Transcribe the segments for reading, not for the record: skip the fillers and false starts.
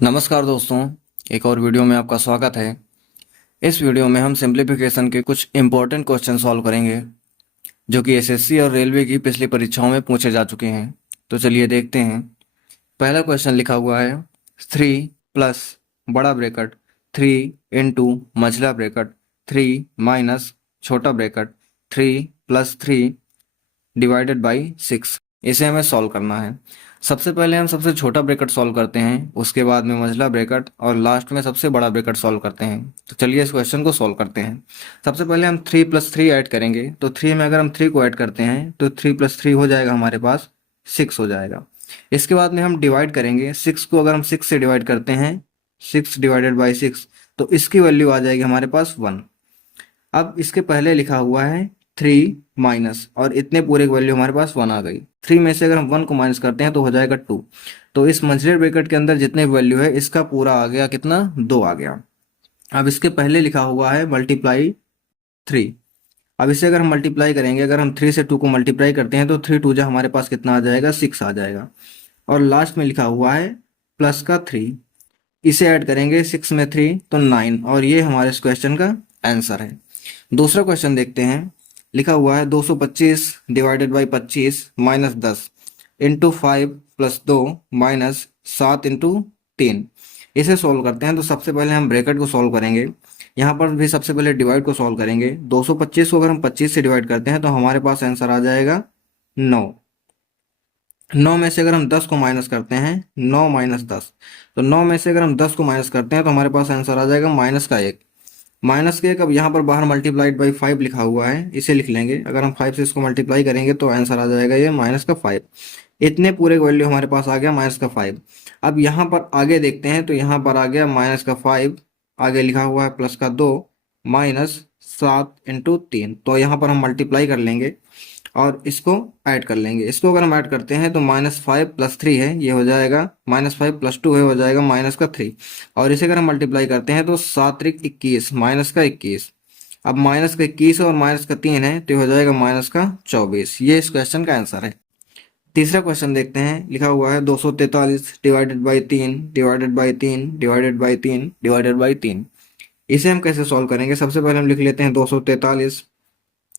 नमस्कार दोस्तों, एक और वीडियो में आपका स्वागत है। इस वीडियो में हम सिंप्लीफिकेशन के कुछ इम्पोर्टेंट क्वेश्चन सॉल्व करेंगे जो कि एसएससी और रेलवे की पिछली परीक्षाओं में पूछे जा चुके हैं। तो चलिए देखते हैं। पहला क्वेश्चन लिखा हुआ है 3 प्लस बड़ा ब्रैकेट 3 इंटू मझला ब्रैकेट 3 माइनस छोटा ब्रैकेट 3 प्लस 3 डिवाइडेड बाई 6। इसे हमें सॉल्व करना है। सबसे पहले हम सबसे छोटा ब्रैकेट सॉल्व करते हैं, उसके बाद में मझला ब्रैकेट और लास्ट में सबसे बड़ा ब्रैकेट सॉल्व करते हैं। तो चलिए इस क्वेश्चन को सॉल्व करते हैं। सबसे पहले हम 3 प्लस 3 ऐड करेंगे। तो 3 में अगर हम 3 को ऐड करते हैं तो 3 प्लस 3 हो जाएगा हमारे पास 6 हो जाएगा। इसके बाद में हम डिवाइड करेंगे। 6 को अगर हम 6 से डिवाइड करते हैं, 6 डिवाइडेड बाई 6, तो इसकी वैल्यू आ जाएगी हमारे पास 1। अब इसके पहले लिखा हुआ है 3 माइनस, और इतने पूरे की वैल्यू हमारे पास 1 आ गई। 3 में से अगर हम 1 को माइनस करते हैं तो हो जाएगा 2। तो इस मंझले ब्रैकेट के अंदर जितने वैल्यू है इसका पूरा आ गया कितना, 2 आ गया। अब इसके पहले लिखा हुआ है मल्टीप्लाई 3। अब इसे अगर हम मल्टीप्लाई करेंगे, अगर हम 3 से 2 को मल्टीप्लाई करते हैं तो 3 2 जा हमारे पास कितना आ जाएगा, 6 आ जाएगा। और लास्ट में लिखा हुआ है प्लस का 3। इसे ऐड करेंगे 6 में 3 तो 9, और ये हमारे इस क्वेश्चन का आंसर है। दूसरा क्वेश्चन देखते हैं। लिखा हुआ है 225 divided by 25 minus 10 into 5 plus 2 minus 7 into 3। इसे सॉल्व करते हैं। तो सबसे पहले हम ब्रैकेट को सॉल्व करेंगे। यहाँ पर भी सबसे पहले डिवाइड को सॉल्व करेंगे। 225 को अगर हम 25 से डिवाइड करते हैं तो हमारे पास आंसर आ जाएगा 9। 9 में से अगर हम 10 को माइनस करते हैं, 9 माइनस 10, तो 9 में से अगर हम 10 को माइनस करते हैं तो हमारे पास आंसर आ जाएगा माइनस का 1। माइनस के 1 अब यहाँ पर बाहर मल्टीप्लाइड बाई 5 लिखा हुआ है, इसे लिख लेंगे। अगर हम 5 से इसको मल्टीप्लाई करेंगे तो आंसर आ जाएगा ये माइनस का 5। इतने पूरे वैल्यू हमारे पास आ गया माइनस का 5। अब यहाँ पर आगे देखते हैं तो यहाँ पर आ गया माइनस का 5, आगे लिखा हुआ है प्लस का 2 माइनस 7 इंटू 3। तो यहाँ पर हम मल्टीप्लाई कर लेंगे और इसको ऐड कर लेंगे। इसको अगर हम ऐड करते हैं तो -5 + 3 है, ये हो जाएगा -5 + 2 है, हो जाएगा माइनस का 3। और इसे अगर हम मल्टीप्लाई करते हैं तो 7 × 21 माइनस का 21। अब माइनस का 21 और माइनस का 3 है तो हो जाएगा माइनस का 24। ये इस क्वेश्चन का आंसर है। तीसरा क्वेश्चन देखते हैं। लिखा हुआ है 243 divided by 3 divided by 3 divided by 3 divided by 3। इसे हम कैसे सॉल्व करेंगे? सबसे पहले हम लिख लेते हैं 243।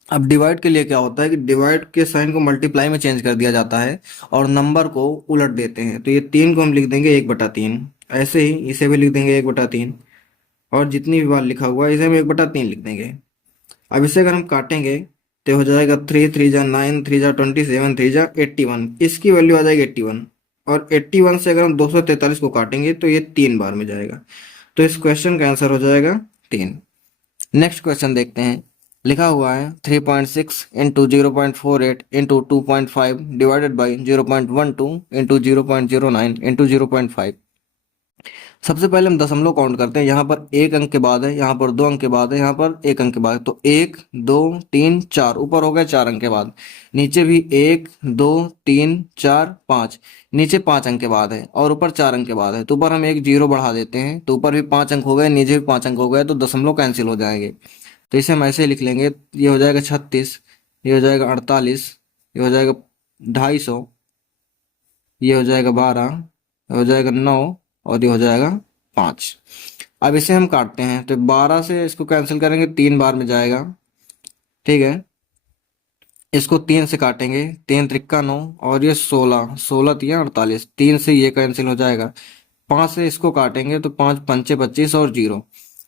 अब डिवाइड के लिए क्या होता है कि डिवाइड के साइन को मल्टीप्लाई में चेंज कर दिया जाता है और नंबर को उलट देते हैं। तो ये 3 को हम लिख देंगे 1/3। ऐसे ही इसे भी लिख देंगे 1/3, और जितनी भी बार लिखा हुआ है इसे हम 1/3 लिख देंगे। अब इसे अगर हम काटेंगे तो हो जाएगा 3 3 जा 9 3 जा 27 3 जा 81। इसकी वैल्यू आ जाएगी 81, और 81 से अगर हम 243 को काटेंगे तो ये 3 बार में जाएगा। तो इस क्वेश्चन का आंसर हो जाएगा 3। नेक्स्ट क्वेश्चन देखते हैं। लिखा हुआ है 3.6 into 0.48 into 2.5 divided by 0.12 into 0.09 into 0.5। सबसे पहले हम दशमलव काउंट करते हैं। यहाँ पर 1 अंक के बाद है, यहाँ पर 2 अंक के बाद है, यहाँ पर 1 अंक के बाद है। तो 1 2 3 4, ऊपर हो गया 4 अंक के बाद, नीचे भी 1 2 3 4 5, नीचे 5 अंक के बाद है, और ऊपर 4 अंक के बाद है। तो ऊपर हम एक जीरो बढ़ा देते हैं, तो ऊपर भी 5 अंक हो गए, नीचे भी 5 अंक हो गए, तो दशमलव कैंसिल हो जाएंगे। तो इसे हम ऐसे लिख लेंगे। ये हो जाएगा 36, ये हो जाएगा 48, ये हो जाएगा 250, ये हो जाएगा 12, ये हो जाएगा 9, और ये हो जाएगा 5। अब इसे हम काटते हैं तो 12 से इसको कैंसिल करेंगे, 3 बार में जाएगा। ठीक है, इसको 3 से काटेंगे, 3 त्रिक्का 9, और ये 16, 16 तिया 48, 3 से ये कैंसिल हो जाएगा। 5 से इसको काटेंगे तो 5 पंचे 25 और 0।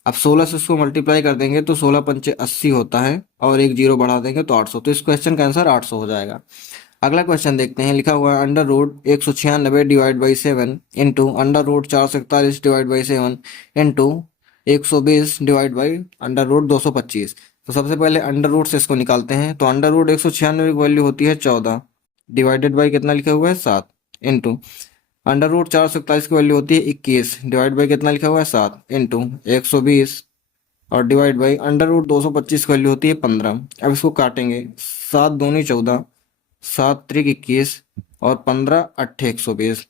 अब 16 से इसको मल्टीप्लाई कर देंगे तो 16 पंचे 80 होता है, और एक जीरो बढ़ा देंगे तो 800। तो इस क्वेश्चन का आंसर 800 हो जाएगा। अगला क्वेश्चन देखते हैं। लिखा हुआ है √196 divide by 7 into √441 divide by 7 into 120 divide by √225। तो सबसे पहले अंडर रूट से इसको निकालते हैं। तो √196 की वैल्यू होती है 14, डिवाइडेड बाई कितना लिखा हुआ है 7, इंटू √441 की वैल्यू होती है 21, डिवाइड बाई कितना लिखा हुआ है 7, इंटू 120, और डिवाइड बाई √225 की वैल्यू होती है 15। अब इसको काटेंगे, 7 दूनी 14, 7 त्रिक 21, और 15 अट्ठे 120।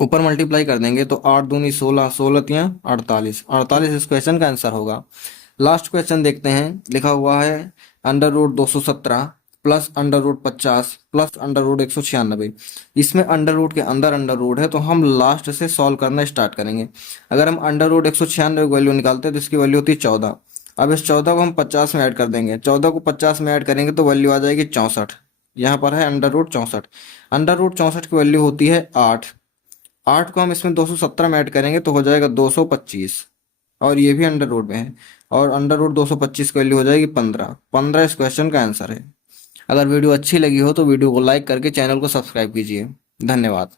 ऊपर मल्टीप्लाई कर देंगे तो 8 दूनी 16, 16 तियाँ 48, 48 इस क्वेश्चन का आंसर होगा। लास्ट क्वेश्चन देखते हैं। लिखा हुआ है √217 plus under root 50 plus under root 196। इसमें अंडर रूट के अंदर अंडर रूट है, तो हम लास्ट से सॉल्व करना स्टार्ट करेंगे। अगर हम अंडर रूट 196 की वैल्यू निकालते हैं तो इसकी वैल्यू होती है 14। अब इस 14 को हम 50 में ऐड कर देंगे, 14 को 50 में ऐड करेंगे तो वैल्यू आ जाएगी 64। यहाँ पर है अंडर रूट 64। अंडर रूट 64 की वैल्यू होती है 8। 8 को हम इसमें 217 में ऐड करेंगे तो हो जाएगा 225, और ये भी अंडर रूट में है। और अंडर रूट 225 की वैल्यू हो जाएगी 15। 15 इस क्वेश्चन का आंसर है। अगर वीडियो अच्छी लगी हो तो वीडियो को लाइक करके चैनल को सब्सक्राइब कीजिए। धन्यवाद।